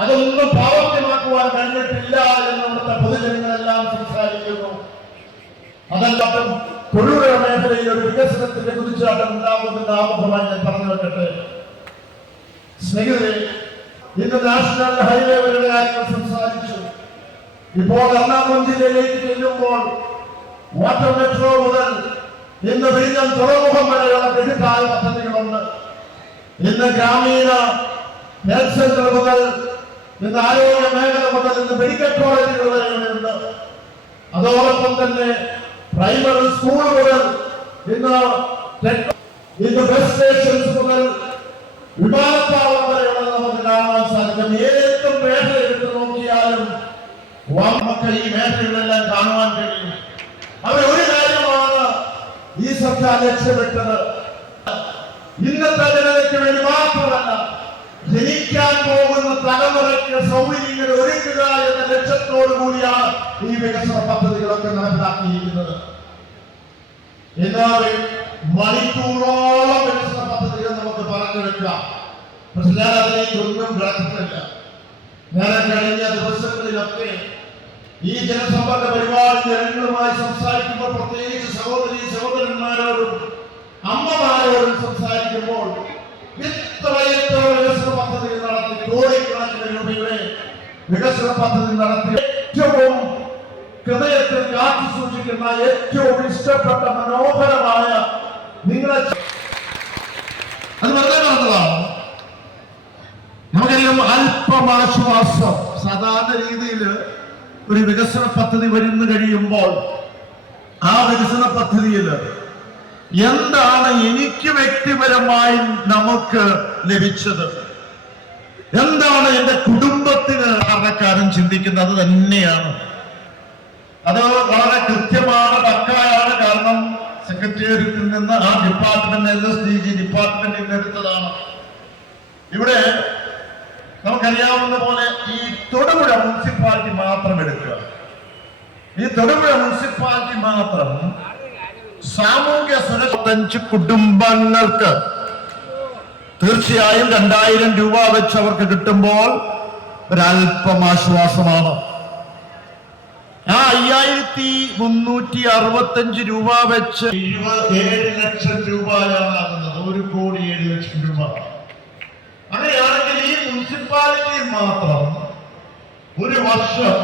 അതൊന്നും പ്രാവർത്തികമാക്കുവാൻ കഴിഞ്ഞിട്ടില്ല എന്ന് നമ്മുടെ പൊതുജനങ്ങളെല്ലാം സംസാരിക്കുന്നു. അതല്ലാത്തും തൊഴിലുറപ്പ് മേഖലയിൽ ഒരു വികസനത്തിന്റെ കുതിച്ചാട്ടം ഉണ്ടാകുമെന്ന് ആമുഖമായി ഞാൻ പറഞ്ഞു വെക്കട്ടെ. സ്നേഹിതരെ, ഇന്ന് നാഷണൽ ഹൈവേകളുടെ കാര്യങ്ങൾ സംസാരിച്ചു. ഇപ്പോൾ എറണാകുളം ജില്ലയിലേക്ക് ചെല്ലുമ്പോൾ വാട്ടർ മെട്രോ മുതൽ ഇന്ന് വിഴിഞ്ഞം തുറമുഖം വരെയുള്ള ബൃഹത്തായ പദ്ധതികളുണ്ട്. ഇന്ന് ഗ്രാമീണ ഹെൽത്ത് സെന്റർ മുതൽ ഇന്ന് ആരോഗ്യ മേഖല മുതൽ ഇന്ന് മെഡിക്കൽ കോളേജുകൾ വരെയുണ്ട്. അതോടൊപ്പം തന്നെ പ്രൈമറി സ്കൂൾ മുതൽ ഇന്ന് ബസ് സ്റ്റേഷൻസ് മുതൽ വിമാനത്താവളം വരെയുള്ളത് നമുക്ക് കാണാൻ സാധിക്കും. ഏത് മേഖല എടുത്ത് നോക്കിയാലും നമുക്ക് ഈ മേഖലകളെല്ലാം കാണുവാൻ കഴിയും. അവർ ഒരു കാര്യമാണ് ഈ സർക്കാർ ലക്ഷ്യമിട്ടത്. ഇന്നത്തെ ജനതയ്ക്ക് വേണ്ടി മാത്രമല്ല, ജനിക്കാൻ പോകുന്ന തലമുറയ്ക്ക് സൗകര്യങ്ങൾ ഒരുക്കുക എന്ന ലക്ഷ്യത്തോടു കൂടിയാണ് ഈ വികസന പദ്ധതികളൊക്കെ നടപ്പിലാക്കിയിരിക്കുന്നത്. എന്നാൽ മണിക്കൂറോളം വികസന പദ്ധതികൾ നമുക്ക് പറഞ്ഞു വെക്കാം. പക്ഷെ ഞാൻ അതിലേക്ക് ഒന്നും കിടക്കുന്നില്ല. ഞാൻ കഴിഞ്ഞ ദിവസങ്ങളിലൊക്കെ ഈ ജനസമ്പർക്ക പരിപാടി ജനങ്ങളുമായി സംസാരിക്കുമ്പോൾ, പ്രത്യേകിച്ച് സഹോദരന്മാരോടും അമ്മമാരോടും സംസാരിക്കുമ്പോൾ ഇത്രയെത്ര വികസന പദ്ധതികൾ നടത്തി, കോടിക്കണക്കിന് രൂപയുടെ വികസന പദ്ധതി നടത്തി ഏറ്റവും ഹൃദയത്തിൽ കാത്തു സൂക്ഷിക്കുന്ന ഏറ്റവും ഇഷ്ടപ്പെട്ട മനോഹരമായ നിങ്ങളെ അത് വെറുതെ നടന്നതാണ്. നമുക്കറിയാം, അല്പമാശ്വാസം. സാധാരണ രീതിയിൽ ഒരു വികസന പദ്ധതി വരുന്നു കഴിയുമ്പോൾ ആ വികസന പദ്ധതിയിൽ എന്താണ് എനിക്ക് വ്യക്തിപരമായി നമുക്ക് ലഭിച്ചത്, എന്താണ് എന്റെ കുടുംബത്തിന് കാരണക്കാരൻ ചിന്തിക്കുന്നത് തന്നെയാണ്. അത് വളരെ കൃത്യമാണ്, പക്കായാണ്. കാരണം സെക്രട്ടേറിയറ്റിൽ നിന്ന് ആ ഡിപ്പാർട്ട്മെന്റ് LSDG ഡിപ്പാർട്ട്മെന്റിൽ നിന്ന് എടുത്തതാണ്. ഇവിടെ നമുക്കറിയാവുന്ന പോലെ ഈ തൊടുപുഴ മുനിസിപ്പാലിറ്റി മാത്രം എടുക്കുക. ഈ തൊടുപുഴ മുനിസിപ്പാലിറ്റി മാത്രം സാമൂഹ്യ സുരക്ഷ കുടുംബങ്ങൾക്ക് തീർച്ചയായും 2000 രൂപ വെച്ച് അവർക്ക് കിട്ടുമ്പോൾ ഒരല്പം ആശ്വാസമാണ്. ആ 5365 രൂപ വെച്ച് 27 ലക്ഷം രൂപയാണ് ആകുന്നത്. 1,07,00,000 രൂപ. അങ്ങനെയാണെങ്കിൽ ഈ മുനിസിപ്പാലിറ്റി മാത്രം ഒരു വർഷം